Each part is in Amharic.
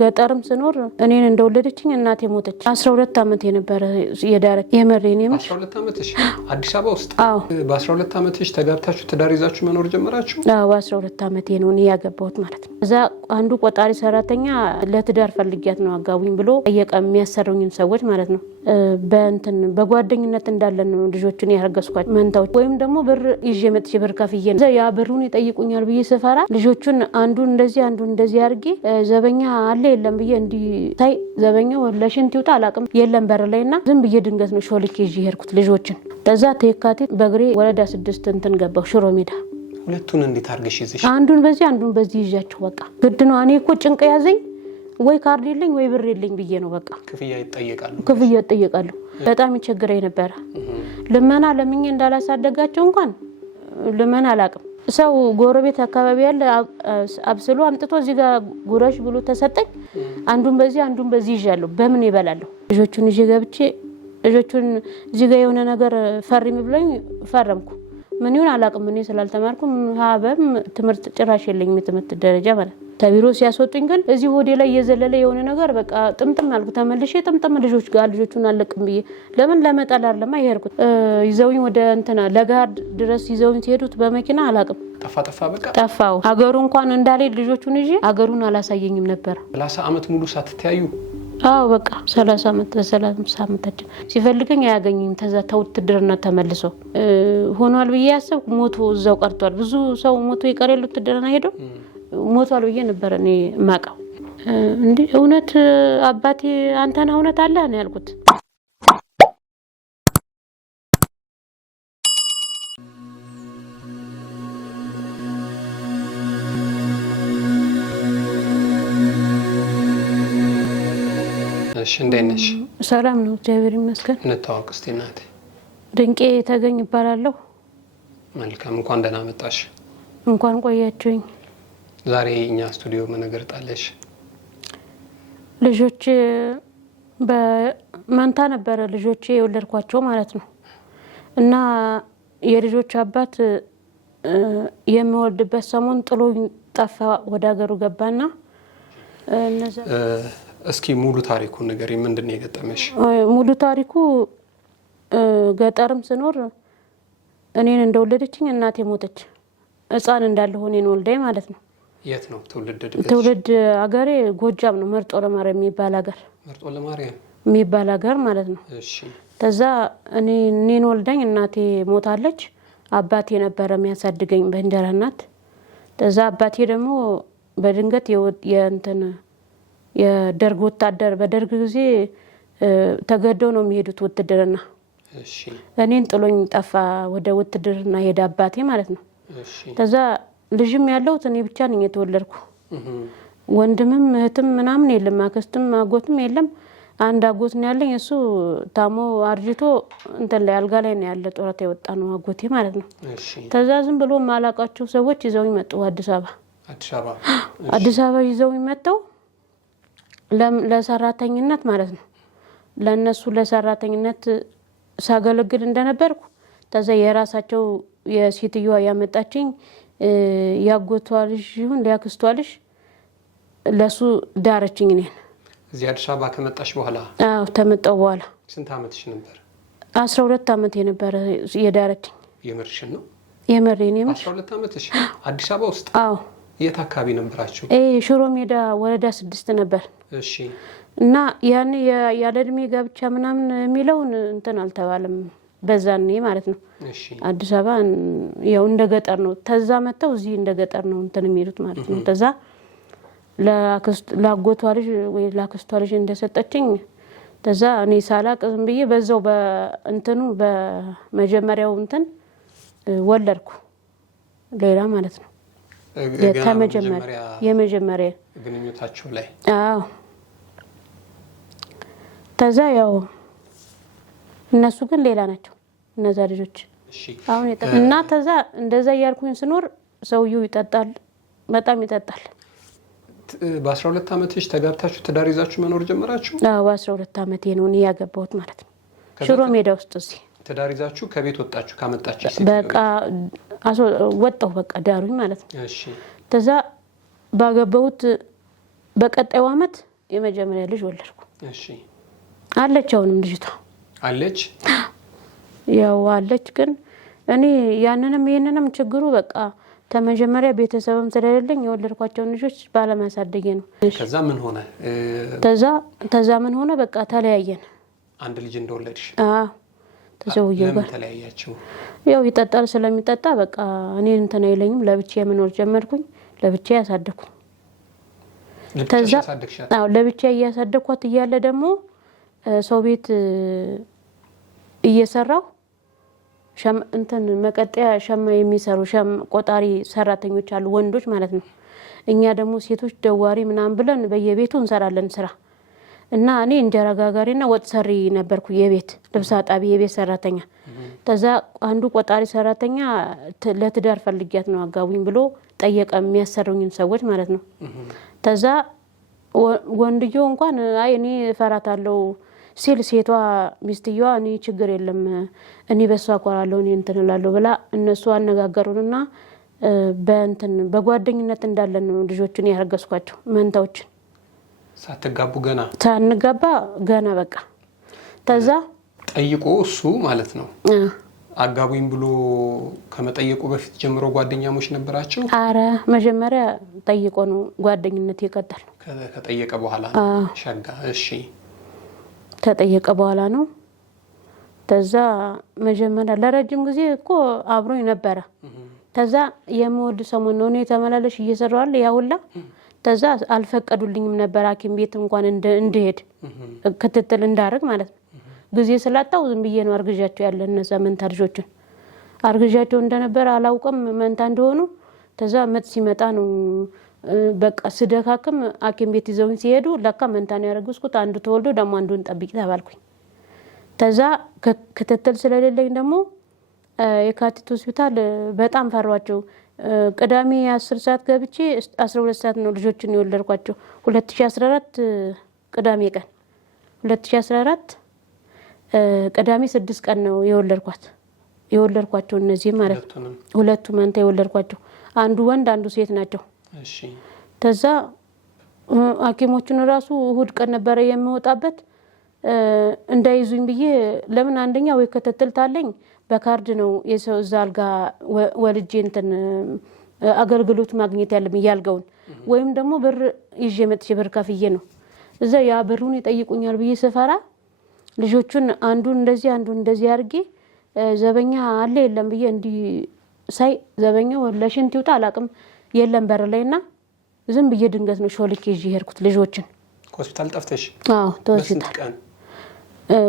ገጠርም ስኖር እኔን እንደወለደችኝ እናቴ ሞተች 12 አመት የነበረ የዳረክ የመሬኔም 12 አመትሽ አዲስ አበባ ውስጥ በ12 አመትሽ ተጋብታችሁ ትዳር ይዛችሁ መኖር ጀመራችሁ? አዎ 12 አመቴ ነው እኔ ያገባሁት ማለት ነው። እዛ አንዱ ቆጣሪ ሰራተኛ ለትዳር ፈልጊያት ነው አጋቡኝ ብሎ እየቀም የሚያሰሩኝን ሰዎች ማለት ነው በእንትን በጓደኝነት እንዳለን ነው ልጆችን ያረጋስኳቸው መንታዎች ወይም ደግሞ ብር ይዤ መጥቼ ብር ከፍዬ ነው ያ ብሩን ይጠይቁኛል ብዬ ስፈራ ልጆቹን አንዱን እንደዚህ አርጌ ዘበኛ አለ የለም ብዬ እንዲ ታይ ዘበኛው ለሽንት ይውጣ አላቅም የለም በር ላይና ዝም ብዬ ድንገት ነው ሾልኬ ይዤ ሄድኩት ልጆችን ተዛ ተየካቲት በግሬ ወረዳ 6 እንትን ገባው ሽሮ ሜዳ ሁለቱን እንዴት አርገሽ ይዘሽ አንዱን በዚህ ይዣቸው በቃ ግድ ነው እኔ እኮ ጭንቅ ያዘኝ ወይ ካርድ የለኝ ወይ ብር የለኝ ብዬ ነው በቃ ክፍያ ይጠየቃሉ በጣም ይቸግረኝ ነበር ልመና ለምኜ እንዳላሳደጋቸው እንኳን ልመና አላቅም ሰው ጎረቤት አካባቢ ያለ አብስሎ አምጥቶ እዚህ ጋር ጉራሽ ብሎ ተሰጠኝ አንዱን በዚህ ይዣለሁ በምን ይበላለሁ ልጆቹን ይዤ ገብቼ ልጆቹን እዚህ ጋር የሆነ ነገር ፈርም ብለኝ ፈረምኩ ምን ይሁን አላቅም እኔ ስላልተማርኩ ሀበም ትምህርት ጭራሽ የለኝም የትምህርት ደረጃ ማለት ተቢሮ ሲያስወጡኝ ግን እዚህ ሆዴ ላይ የዘለለ የሆነ ነገር በቃ ጥምጥም አልኩ ተመልሼ ጥምጥም ልጆች ጋር ልጆቹን አለቅም ብዬ ለምን ለመጣል አይደለም አይሄርኩት ይዘውኝ ወደ እንትና ለጋርድ ድረስ ይዘውኝ ሲሄዱት በመኪና አላቅም ጠፋ በቃ ጠፋው ሀገሩ እንኳን እንዳልሄድ ልጆቹን ይዤ ሀገሩን አላሳየኝም ነበር 30 አመት ሙሉ ሳትተያዩ አዎ በቃ 30 አመታችን ሲፈልገኝ አያገኝም ተዛ ተውትድርና ተመልሶ ሆኗል ብዬ ያሰብኩ ሞቶ እዛው ቀርቷል ብዙ ሰው ሞቶ ይቀርል ውትድርና ሄዶ ሞቷል ብዬ ነበር እኔ ማቃው እንዴ እውነት አባቴ አንተና እውነት አለ ነው ያልኩት እሺ እንዴት ነሽ ሰላም ነው እግዚአብሔር ይመስገን እንታወቅ እስቲ እናቴ ድንቄ ተገኝ ይባላለሁ መልካም እንኳን ደህና መጣሽ እንኳን ቆያችሁኝ ዛሬ እኛ ስቱዲዮ ምን ነገር ጣለሽ ልጆች በመንታ ነበር ልጆች የወለድኳቸው ማለት ነው እና የልጆች አባት የሚወልድበት ሰሞን ጥሎ ጠፋ ወደ ሀገሩ ገባና እነዛ እስኪ ሙሉ ታሪኩን ንገሪ ምንድነው የገጠመሽ ሙሉ ታሪኩ ገጠርም ስኖር እኔን እንደወለደችኝ እናቴ ሞተች ህፃን እንዳለሁ እኔን ወልዳይ ማለት ነው የት ነው ትውልድ አገሬ ጎጃም ነው መርጦ ለማርያም የሚባል ሀገር ማለት ነው እሺ ተዛ እኔን ወልዳኝ እናቴ ሞታለች አባቴ ነበር የሚያሳድገኝ በእንጀራ እናት ተዛ አባቴ ደግሞ በድንገት የእንትን የደርግ ወታደር በደርግ ጊዜ ተገደው ነው የሚሄዱት ውትድርና እሺ እኔን ጥሎኝ ጠፋ ወደ ውትድርና ሄደ አባቴ ማለት ነው እሺ ተዛ ልጅም ያለው እኔ ብቻ ነኝ የተወለድኩ ወንድምም እህትም ምናምን የለም አክስትም አጎትም የለም አንድ አጎት ነው ያለኝ እሱ ታሞ አርጅቶ እንትን ላይ አልጋ ላይ ነው ያለ ጦርታ የወጣ ነው አጎቴ ማለት ነው እሺ ተዛ ዝም ብሎ ማላቃቸው ሰዎች ይዘውኝ መጡ አዲስ አበባ ይዘውኝ መጣው ለሰራተኝነት ማለት ነው ለነሱ ለሰራተኝነት ሳገለግል እንደነበርኩ ተዛ የራሳቸው የሲቲዩዋ ያመጣችኝ ያጎቷ ልጅ ይሁን ሊያክስቷ ልጅ ለሱ ዳረችኝ ነኝ እዚህ አዲስ አበባ ከመጣሽ በኋላ አዎ ተመጣው በኋላ ስንት አመትሽ ነበር 12 አመት የነበረ የዳረችኝ የምርሽን ነው የመሬኔም 12 አመትሽ አዲስ አበባ ውስጥ አዎ የት አካባቢ ነበራችሁ ሽሮ ሜዳ ወረዳ 6 ነበር እሺ እና ያኔ ያለ እድሜ ጋብቻ ምናምን የሚለው እንትን አልተባለም በዛኔ ማለት ነው እሺ አዲስ አበባ ያው እንደ ገጠር ነው ተዛ መጣው እዚህ እንደ ገጠር ነው እንትን የሚሉት ማለት ነው ተዛ ለአጎቷ ልጅ ወይ ለአክስቷ ልጅ እንደሰጠችኝ ተዛ እኔ ሳላቅ ዝም ብዬ በዛው በእንትኑ በመጀመሪያው እንትን ወለድኩ ሌላ ማለት ነው የመጀመሪያ ግንኙነታችሁ ላይ አዎ ተዛ ያው እነሱ ግን ሌላ ናቸው እነዛ ልጆች እሺ አሁን እና ተዛ እንደዛ ያልኩኝ ስኖር ሰውየው ይጠጣል በጣም ይጠጣል በ12 አመትሽ ተጋብታችሁ ትዳር ይዛችሁ መኖር ጀመራችሁ አዎ 12 አመቴ ነው እኔ ያገባሁት ማለት ነው ሽሮ ሜዳ ውስጥ እዚህ ትዳር ይዛችሁ ከቤት ወጣችሁ ካመጣችሁ በቃ ወጣሁ በቃ ዳሩኝ ማለት ነው እሺ ተዛ ባገባሁት በቀጣዩ አመት የመጀመሪያ ልጅ ወለድኩ። እሺ አለች አሁንም ልጅቷ አለች ያው አለች። ግን እኔ ያንንም ይሄንንም ችግሩ በቃ ተመጀመሪያ ቤተሰብም ስለሌለኝ የወለድኳቸው ልጆች ባለማሳደጌ ነው። ከዛ ምን ሆነ? ተዛ ምን ሆነ? በቃ ተለያየን። አንድ ልጅ እንደወለድሽ? አዎ ተዘውየው ጋር ተለያያችሁ? ያው ይጠጣል ስለሚጠጣ በቃ እኔ እንትን አይለኝም። ለብቻዬ መኖር ጀመርኩኝ። ለብቻዬ ያሳደኩ። ተዛ አዎ ለብቻዬ እያሳደኳት እያለ ደግሞ ሰው ቤት እየሰራው እንትን መቀጠያ ሸማ የሚሰሩ ቆጣሪ ሰራተኞች አሉ፣ ወንዶች ማለት ነው። እኛ ደግሞ ሴቶች ደዋሪ ምናምን ብለን በየቤቱ እንሰራለን ስራ እና እኔ እንጀራ ጋጋሪና ወጥ ሰሪ ነበርኩ። የቤት ልብስ አጣቢ የቤት ሰራተኛ። ተዛ አንዱ ቆጣሪ ሰራተኛ ለትዳር ፈልጊያት ነው አጋቡኝ ብሎ ጠየቀ፣ የሚያሰሩኝን ሰዎች ማለት ነው። ተዛ ወንድየው እንኳን አይ እኔ እፈራታለሁ ሲል ሴቷ ሚስትየዋ እኔ ችግር የለም እኔ በሷ አቆራለሁ እኔ እንትን እላለሁ ብላ እነሱ አነጋገሩንና በእንትን በጓደኝነት እንዳለን ነው ልጆችን ያረገዝኳቸው መንታዎችን። ሳትጋቡ ገና ሳንጋባ ገና በቃ ተዛ ጠይቆ እሱ ማለት ነው አጋቡኝ ብሎ ከመጠየቁ በፊት ጀምሮ ጓደኛሞች ነበራቸው? አረ መጀመሪያ ጠይቆ ነው ጓደኝነት የቀጠል። ከጠየቀ በኋላ ሸጋ። እሺ ተጠየቀ በኋላ ነው። ተዛ መጀመሪያ ለረጅም ጊዜ እኮ አብሮኝ ነበረ። ተዛ የምወድ ሰሞን ነው እኔ ተመላለሽ እየሰራዋል ያውላ። ተዛ አልፈቀዱልኝም ነበር ሐኪም ቤት እንኳን እንድሄድ ክትትል እንዳረግ ማለት ነው። ጊዜ ስላጣው ዝም ብዬ ነው አርግዣቸው ያለ እነዛ መንታ ልጆችን አርግዣቸው እንደነበር አላውቅም መንታ እንደሆኑ። ተዛ መጥ ሲመጣ ነው በቃ ስደካክም ሐኪም ቤት ይዘውኝ ሲሄዱ ለካ መንታ ነው ያረግዝኩት። አንዱ ተወልዶ ደግሞ አንዱን ጠብቂ ተባልኩኝ። ተዛ ክትትል ስለሌለኝ ደግሞ የካቲት ሆስፒታል በጣም ፈሯቸው። ቅዳሜ 10 ሰዓት ገብቼ 12 ሰዓት ነው ልጆችን የወለድኳቸው። 2014 ቅዳሜ ቀን 2014 ቅዳሜ 6 ቀን ነው የወለድኳቸው እነዚህ ማለት ነው። ሁለቱ መንታ የወለድኳቸው አንዱ ወንድ አንዱ ሴት ናቸው። እሺ ተዛ ሐኪሞቹን ራሱ እሁድ ቀን ነበረ የምወጣበት እንዳይዙኝ ብዬ ለምን አንደኛ ወይ ክትትል ታለኝ በካርድ ነው የሰው ዛልጋ ወልጄ እንትን አገልግሎት ማግኘት ያለብኝ ያልጋውን ወይም ደግሞ ብር ይዤ መጥቼ ብር ከፍዬ ነው እዛ ያ ብሩን ይጠይቁኛል ብዬ ስፈራ ልጆቹን አንዱን እንደዚህ አድርጌ ዘበኛ አለ የለም ብዬ እንዲ ሳይ ዘበኛው ለሽንት ይውጣ አላቅም የለም በር ላይና ዝም ብዬ ድንገት ነው ሾልኬ ይዤ ሄድኩት ልጆችን። ሆስፒታል ጠፍተሽ? አዎ ሆስፒታል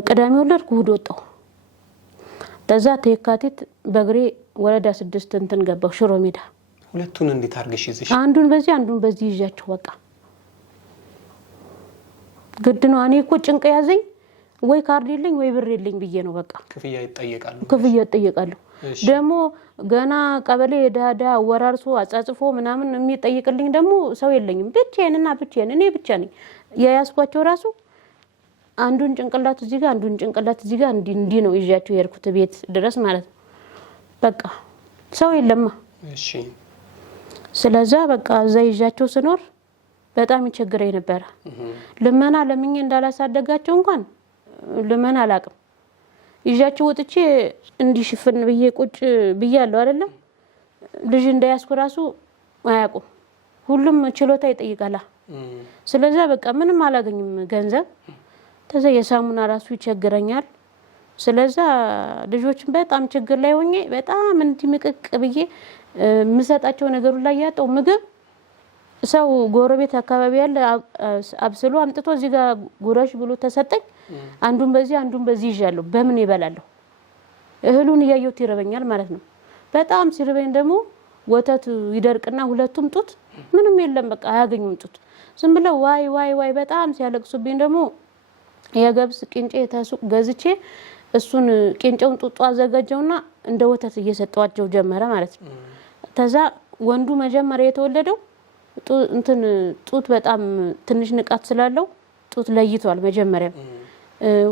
ቅዳሜ ወለድኩ እሁድ ወጣሁ። ተዛ የካቲት በእግሬ ወረዳ 6 እንትን ገባሁ ሽሮ ሜዳ። ሁለቱን እንዴት አርገሽ ይዘሽ? አንዱን በዚህ ይዣቸው በቃ ግድ ነው። እኔ እኮ ጭንቅ ያዘኝ ወይ ካርድ የለኝ ወይ ብር የለኝ ብዬ ነው በቃ ክፍያ ይጠየቃሉ። ደግሞ ገና ቀበሌ ዳዳ ወራርሶ አጻጽፎ ምናምን የሚጠይቅልኝ ደግሞ ሰው የለኝም። ብቻዬን እኔ ብቻ ነኝ ያያስኳቸው ራሱ አንዱን ጭንቅላት እዚህ ጋር አንዱን ጭንቅላት እዚህ ጋር እንዲ ነው ይዣቸው የርኩት ቤት ድረስ ማለት ነው። በቃ ሰው የለማ። እሺ ስለዛ በቃ እዛ ይዣቸው ስኖር በጣም ይቸግረኝ ነበር። ልመና ለምኜ እንዳላሳደጋቸው እንኳን ልመና አላቅም። ይዣቸው ወጥቼ እንዲሽፍን ብዬ ቁጭ ብያለሁ አይደለም። ልጅ እንዳያስኩ ራሱ አያውቁም። ሁሉም ችሎታ ይጠይቃላ። ስለዛ በቃ ምንም አላገኝም ገንዘብ። ተዛ የሳሙና ራሱ ይቸግረኛል። ስለዛ ልጆችን በጣም ችግር ላይ ሆኜ በጣም እንዲምቅቅ ብዬ ምሰጣቸው ነገሩ ላይ ያጣው ምግብ ሰው ጎረቤት አካባቢ ያለ አብስሎ አምጥቶ እዚህ ጋር ጉረሽ ብሎ ተሰጠኝ። አንዱን በዚህ ይዣለሁ። በምን ይበላለሁ? እህሉን እያየሁት ይረበኛል ማለት ነው። በጣም ሲርበኝ ደግሞ ወተት ይደርቅና ሁለቱም ጡት ምንም የለም በቃ አያገኙም ጡት። ዝም ብለው ዋይ በጣም ሲያለቅሱብኝ ደግሞ የገብስ ቅንጬ ተሱቅ ገዝቼ እሱን ቅንጬውን ጡጡ አዘጋጀውና እንደ ወተት እየሰጠዋቸው ጀመረ ማለት ነው። ተዛ ወንዱ መጀመሪያ የተወለደው ጡት በጣም ትንሽ ንቃት ስላለው ጡት ለይቷል መጀመሪያ።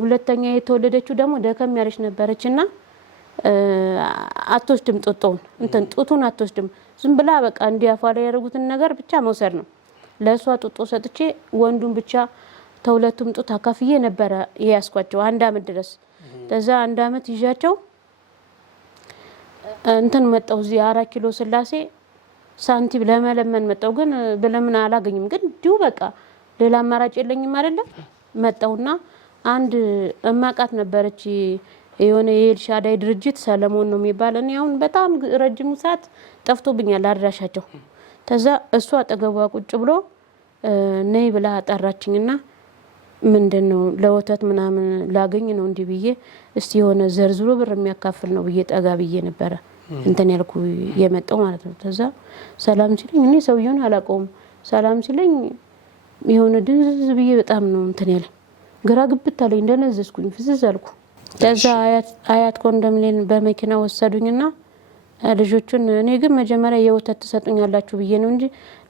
ሁለተኛ የተወለደችው ደግሞ ደከም ያለች ነበረችና አትወስድም ጡቱን አትወስድም። ዝም ብላ በቃ እንዲያፋ ላይ ያደረጉትን ነገር ብቻ መውሰድ ነው። ለእሷ ጡጦ ሰጥቼ ወንዱን ብቻ ተሁለቱም ጡት አካፍዬ ነበረ ያስኳቸው 1 አመት ድረስ። ከዛ 1 አመት ይዣቸው እንትን መጣው እዚህ 4 ኪሎ ስላሴ ሳንቲም ለመለመን መጣው። ግን ብለምን አላገኝም። ግን ዲው በቃ ሌላ አማራጭ የለኝም አይደለም። መጣውና አንድ እማቃት ነበረች የሆነ የኤልሻዳይ ድርጅት ሰለሞን ነው የሚባል። እኔ አሁን በጣም ረጅም ሰዓት ጠፍቶብኛል አድራሻቸው። ከዛ እሷ አጠገቧ ቁጭ ብሎ ነይ ብላ ጠራችኝና ምንድነው ለወተት ምናምን ላገኝ ነው እንዲህ ብዬ እስቲ የሆነ ዘርዝሮ ብር የሚያካፍል ነው ብዬ ጠጋ ብዬ ነበረ እንትን ያልኩ የመጣው ማለት ነው። ከዛ ሰላም ሲለኝ እኔ ሰውየውን አላውቀውም። ሰላም ሲለኝ የሆነ ድዝ ብዬ በጣም ነው እንትን ያለኝ ግራ ግብት አለኝ። እንደነዘዝኩኝ ፍዝዝ አልኩ። ከዛ አያት ኮንዶሚኒየም በመኪና ወሰዱኝና ልጆቹን እኔ ግን መጀመሪያ የወተት ትሰጡኛላችሁ ብዬ ነው እንጂ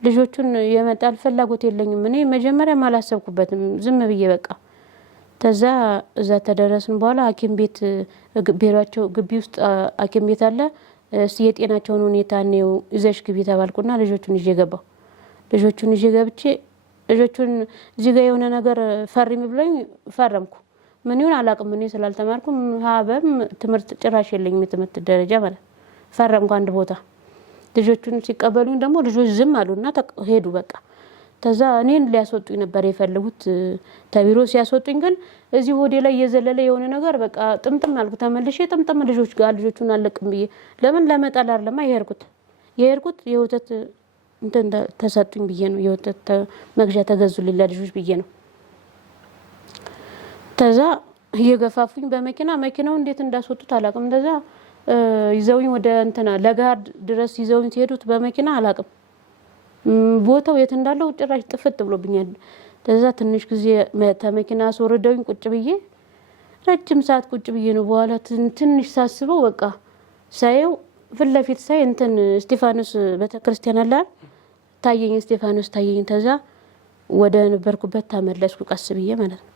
ልጆቹን የመጣል ፍላጎት የለኝም። እኔ መጀመሪያ አላሰብኩበትም ዝም ብዬ በቃ። ከዛ እዛ ተደረስን በኋላ ሐኪም ቤት ቢሯቸው ግቢ ውስጥ ሐኪም ቤት አለ። የጤናቸውን ሁኔታ ነው ይዘሽ ግቢ ተባልኩና ልጆቹን ይዤ ገባሁ። ልጆቹን ይዤ ገብቼ ልጆቹን እዚህ ጋር የሆነ ነገር ፈርሚ ብለኝ ፈረምኩ። ምን ይሁን አላውቅም። እኔ ስላልተማርኩ ሀበም ትምህርት ጭራሽ የለኝም የትምህርት ደረጃ ማለት ፈረምኩ አንድ ቦታ። ልጆቹን ሲቀበሉኝ ደግሞ ልጆች ዝም አሉና ሄዱ በቃ። ከዛ እኔን ሊያስወጡኝ ነበር የፈለጉት ተቢሮ ሲያስወጡኝ ግን እዚህ ሆዴ ላይ የዘለለ የሆነ ነገር በቃ ጥምጥም አልኩ። ተመልሼ ጥምጥም ልጆች ጋር ልጆቹን አለቅም ብዬ ለምን ለመጣል አይደለም የሄድኩት የወተት እንትን ተሰጡኝ ብዬ ነው። የወተት መግዣ ተገዙልኝ ለልጆች ብዬ ነው። ከዛ እየገፋፉኝ መኪናው እንዴት እንዳስወጡት አላውቅም። ከዛ ይዘውኝ ወደ እንትና ለጋርድ ድረስ ይዘውኝ ሲሄዱት በመኪና አላውቅም ቦታው የት እንዳለው ጭራሽ ጥፍት ብሎብኛል። ከዛ ትንሽ ጊዜ ተመኪና አስወርደውኝ ቁጭ ብዬ ረጅም ሰዓት ቁጭ ብዬ ነው በኋላ ትንሽ ሳስበው በቃ ሳየው ፊት ለፊት ሳይ እንትን እስጢፋኖስ ቤተክርስቲያን አለ ታየኝ። እስጢፋኖስ ታየኝ። ከዛ ወደ ነበርኩበት ተመለስኩ ቀስ ብዬ ማለት ነው።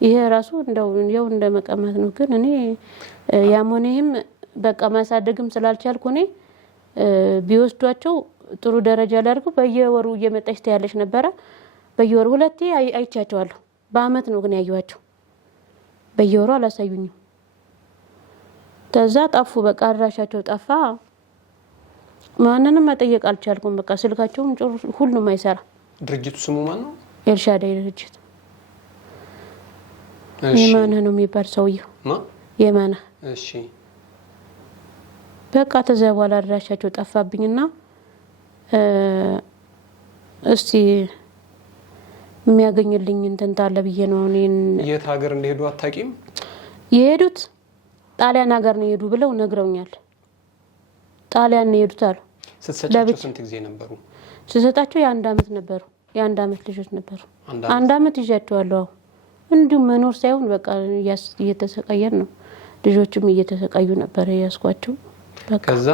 ይሄ ራሱ እንደው እንደመቀማት ነው። ግን እኔ ያሞኔም በቃ ማሳደግም ስላልቻልኩ እኔ ቢወስዷቸው ጥሩ ደረጃ ላይ አድርገው በየወሩ እየመጣች ታያለሽ ነበረ። በየወሩ 2 አይቻቸዋለሁ። በአመት ነው ግን ያዩዋቸው። በየወሩ አላሳዩኝም። ከዛ ጠፉ በቃ አድራሻቸው ጠፋ። ማንንም መጠየቅ አልቻልኩም። በቃ ስልካቸውም ሁሉም አይሰራ። ድርጅቱ ስሙ ማን ነው? ኤልሻዳይ ድርጅት። የማነ ነው የሚባል ሰውየው የማነ። እሺ በቃ ከዛ በኋላ አድራሻቸው ጠፋብኝና እስቲ የሚያገኝልኝ እንትን ታለ ብዬ ነው። እኔን የት ሀገር እንደሄዱ አታውቂም? የሄዱት ጣሊያን ሀገር ነው የሄዱ ብለው ነግረውኛል። ጣሊያን ነው የሄዱት አሉ። ስትሰጫቸው ስንት ጊዜ ነበሩ? ስሰጣቸው የ1 አመት ነበሩ። የ1 አመት ልጆች ነበሩ። 1 አመት ይዣቸዋለሁ። እንዲሁ መኖር ሳይሆን በቃ እየተሰቃየን ነው። ልጆችም እየተሰቃዩ ነበር ያስኳቸው። ከዛ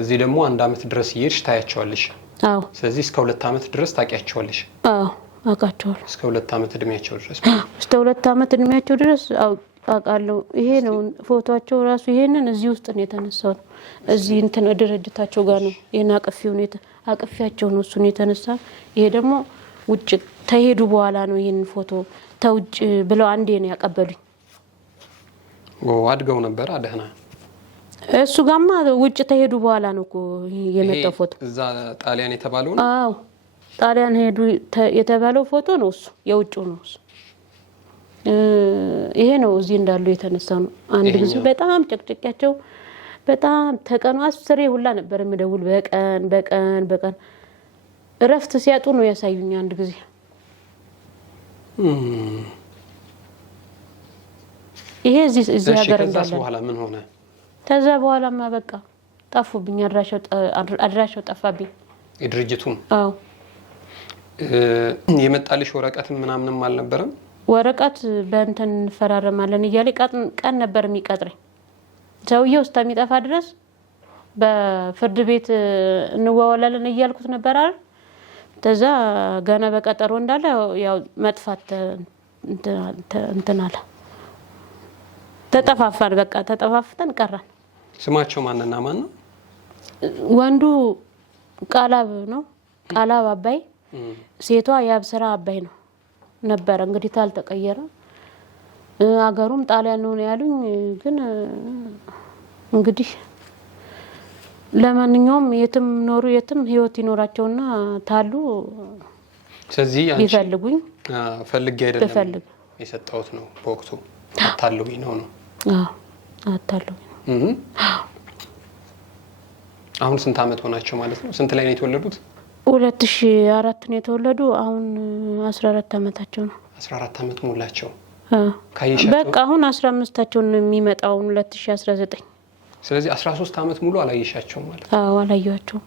እዚህ ደግሞ 1 አመት ድረስ እየሄድሽ ታያቸዋለሽ? አዎ። ስለዚህ እስከ 2 አመት ድረስ ታውቂያቸዋለሽ? አዎ አውቃቸዋለሁ። እስከ 2 አመት እድሜያቸው ድረስ? እስከ 2 አመት እድሜያቸው ድረስ አውቃለሁ። ይሄ ነው ፎቶአቸው ራሱ ይሄንን እዚህ ውስጥ ነው የተነሳው። እዚህ እንትን ድርጅታቸው ጋር ነው የናቀፊው ነው አቀፊያቸው ነው እሱን የተነሳ። ይሄ ደግሞ ውጭ ተሄዱ በኋላ ነው ይሄን ፎቶ ተውጭ ብለው አንዴ ነው ያቀበሉኝ። አድገው ነበር አደህና? እሱ ጋማ ውጭ ተሄዱ በኋላ ነው እኮ የመጣው ፎቶ። እዛ ጣሊያን የተባለው ነው? አዎ ጣሊያን ሄዱ የተባለው ፎቶ ነው እሱ፣ የውጭው ነው እሱ። ይሄ ነው እዚህ እንዳሉ የተነሳው ነው። አንድ ጊዜ በጣም ጨቅጨቂያቸው በጣም ተቀኑ 10 ሁላ ነበር የሚደውል በቀን እረፍት ሲያጡ ነው ያሳዩኝ አንድ ጊዜ። ይሄ እዚህ ሀገር እንዳለ። ከዛ በኋላ ምን ሆነ? ከዛ በኋላማ በቃ ጠፉብኝ። አድራሻው ጠፋብኝ የድርጅቱን? አዎ። የመጣልሽ ወረቀትም ምናምንም አልነበረም? ወረቀት በእንትን እንፈራረማለን እያለ ቀን ነበር የሚቀጥረኝ ሰውዬው እስከሚጠፋ ድረስ በፍርድ ቤት እንዋዋላለን እያልኩት ነበር አይደል። ከዛ ገና በቀጠሮ እንዳለ ያው መጥፋት እንትን አለ። ተጠፋፋን በቃ ተጠፋፍተን ቀራን። ስማቸው ማንና ማን ነው? ወንዱ ቃላብ ነው። ቃላብ አባይ ሴቷ የአብስራ አባይ ነው ነበረ። እንግዲህ ታልተቀየረ አገሩም ጣሊያን ነው ያሉኝ። ግን እንግዲህ ለማንኛውም የትም ኖሩ የትም ህይወት ይኖራቸውና ታሉ። ስለዚህ አንቺ ይፈልጉኝ ፈልጌ አይደለም የሰጣሁት ነው በወቅቱ አታሉኝ ነው። አታሉኝ። አሁን ስንት አመት ሆናቸው ማለት ነው? ስንት ላይ ነው የተወለዱት? 2004 ነው የተወለዱ። አሁን 14 አመታቸው ነው። 14 አመት ሞላቸው። በቃ አሁን 15ታቸው ነው የሚመጣው 2019። ስለዚህ 13 አመት ሙሉ አላየሻቸውም ማለት ነው? አዎ አላየኋቸውም።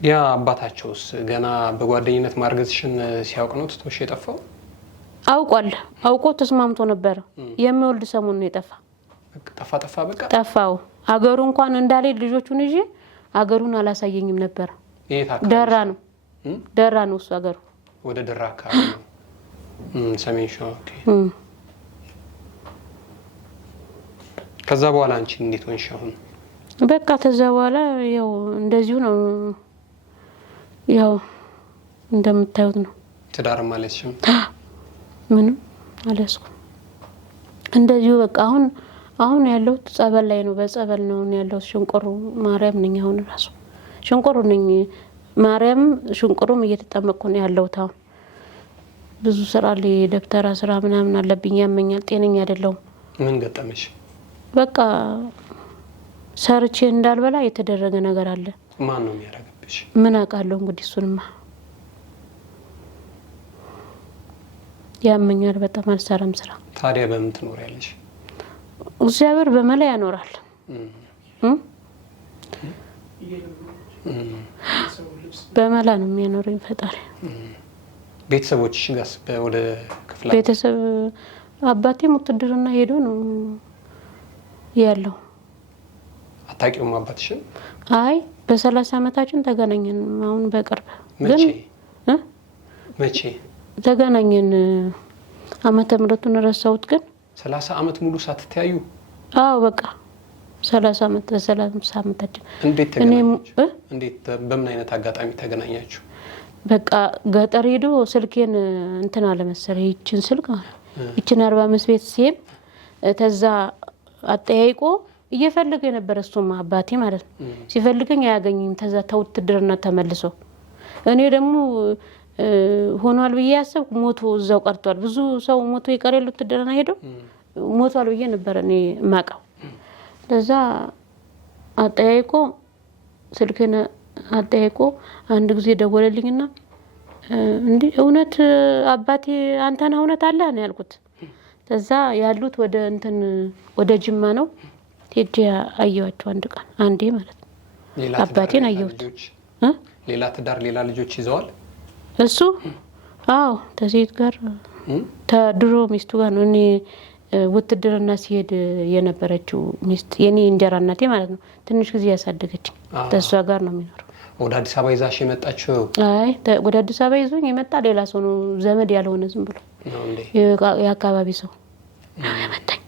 ያ አባታቸውስ ገና በጓደኝነት ማርገዝሽን ሲያውቅ ነው ትቶሽ የጠፋው? አውቋል። አውቆ ተስማምቶ ነበር። የሚወልድ ሰሞን ነው የጠፋ። ጠፋ በቃ ጠፋው። አገሩ እንኳን እንዳለ ልጆቹን ይዤ አገሩን አላሳየኝም ነበር። ደራ ነው እሱ አገሩ። ወደ ደራ አካባቢ ነው ሰሜን ሸዋ። ኦኬ። ከዛ በኋላ አንቺ እንዴት ሆንሽ አሁን? በቃ ከዛ በኋላ ያው እንደዚሁ ነው። ያው እንደምታዩት ነው። ትዳር ማለትሽም ምንም አላስኩም። እንደዚሁ በቃ አሁን ያለው ጸበል ላይ ነው። በጸበል ነው ያለው። ሽንቆሮ ማርያም ነኝ። አሁን ራሱ ሽንቆሮ ነኝ። ማርያም ሽንቆሮም እየተጠመቅኩ ነው ያለው። ታው ብዙ ስራ ላይ ደብተራ ስራ ምናምን አለብኝ። ያመኛል። ጤነኛ አይደለሁም። ምን ገጠመሽ? በቃ ሰርቼ እንዳልበላ የተደረገ ነገር አለ። ማን ነው የሚያረጋግጥሽ? ምን አውቃለሁ እንግዲህ እሱንማ ያመኛል በጣም አልሰራም ስራ። ታዲያ በምን ትኖሪያለሽ? እግዚአብሔር በመላ ያኖራል። በመላ ነው የሚያኖረኝ ፈጣሪ። ቤተሰቦችሽ ጋርስ ወደ ክፍለ ቤተሰብ አባቴ ውትድርና ሄዶ ነው ያለው። አታውቂውም አባትሽን? አይ በ30 አመታችን ተገናኘን። አሁን በቅርብ መቼ ተገናኘን? ዓመተ ምሕረቱን ረሳሁት። ግን 30 አመት ሙሉ ሳትተያዩ? አዎ በቃ 30 አመት በ30 አመታችን። እንዴት ተገናኛችሁ? እንዴት በምን አይነት አጋጣሚ ተገናኛችሁ? በቃ ገጠር ሄዶ ስልኬን እንትን አለ መሰለኝ ይችን ስልክ ይችን 45 ቤት ሲሄድ ተዛ አጠያይቆ እየፈለገ የነበረ እሱማ አባቴ ማለት ነው። ሲፈልገኝ አያገኝም። ተዛ ተውትድርና ተመልሶ እኔ ደግሞ ሆኗል ብዬ ያሰብኩ ሞቶ እዛው ቀርቷል። ብዙ ሰው ሞቶ ይቀርል ውትድርና ሄዶ ሞቷል ብዬ ነበር እኔ ማቀው። ለዛ አጠያይቆ ስልኬን አጠያይቆ አንድ ጊዜ ደወለልኝና እንዴ እውነት አባቴ አንተና እውነት አለ ነው ያልኩት። ለዛ ያሉት ወደ ጅማ ነው። ሄጄ አየኋቸው አንድ ቀን አንዴ ማለት ነው። አባቴን አየሁት። ሌላ ትዳር ሌላ ልጆች ይዘዋል እሱ? አዎ ተሴት ጋር ተድሮ ሚስቱ ጋር ነው። እኔ ውትድርና ሲሄድ የነበረችው ሚስት የኔ እንጀራ እናቴ ማለት ነው። ትንሽ ጊዜ ያሳደገችኝ ተሷ ጋር ነው የሚኖረው። ወደ አዲስ አበባ ይዛሽ የመጣችው? አይ ወደ አዲስ አበባ ይዞኝ የመጣ ሌላ ሰው ነው። ዘመድ ያልሆነ ዝም ብሎ የአካባቢ ሰው ነው የመጣኝ።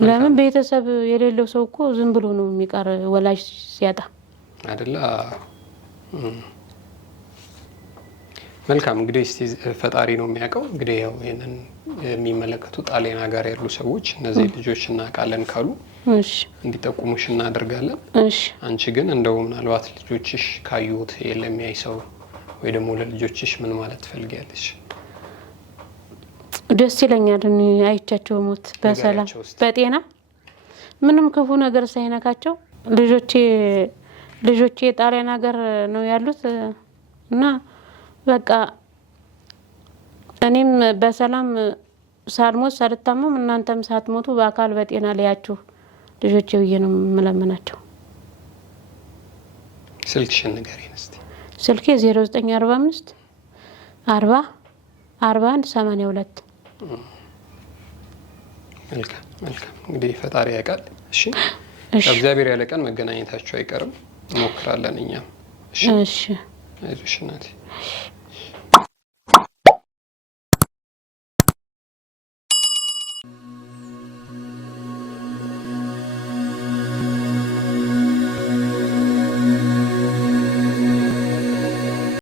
ለምን ቤተሰብ የሌለው ሰው እኮ ዝም ብሎ ነው የሚቀር ወላጅ ሲያጣ አይደለ? መልካም እንግዲህ እስቲ ፈጣሪ ነው የሚያውቀው። እንግዲህ ያው ይሄንን የሚመለከቱ ጣሊያን ሀገር ያሉ ሰዎች እነዚህ ልጆች እናውቃለን ካሉ እንዲጠቁሙሽ እናደርጋለን። አንቺ ግን እንደው ምናልባት ልጆችሽ ካዩት የለም ያይ ሰው ወይ ደግሞ ለልጆችሽ ምን ማለት ትፈልጊያለሽ? ደስ ይለኛል እኔ አይቻቸው ሞት በሰላም በጤና ምንም ክፉ ነገር ሳይነካቸው ልጆቼ ጣሊያን ሀገር ነው ያሉት እና በቃ እኔም በሰላም ሳልሞት ሳልታመም እናንተም ሳትሞቱ በአካል በጤና ላያችሁ ልጆቼ ብዬ ነው የምለምናቸው። ስልክሽን ንገሪኝ እስቲ። ስልኬ 0945 40 41 82። መልካም እንግዲህ ፈጣሪ ያውቃል። እሺ እግዚአብሔር ያለ ቀን መገናኘታችሁ አይቀርም። እንሞክራለን እኛም። እሺ አይዞሽ እናቴ።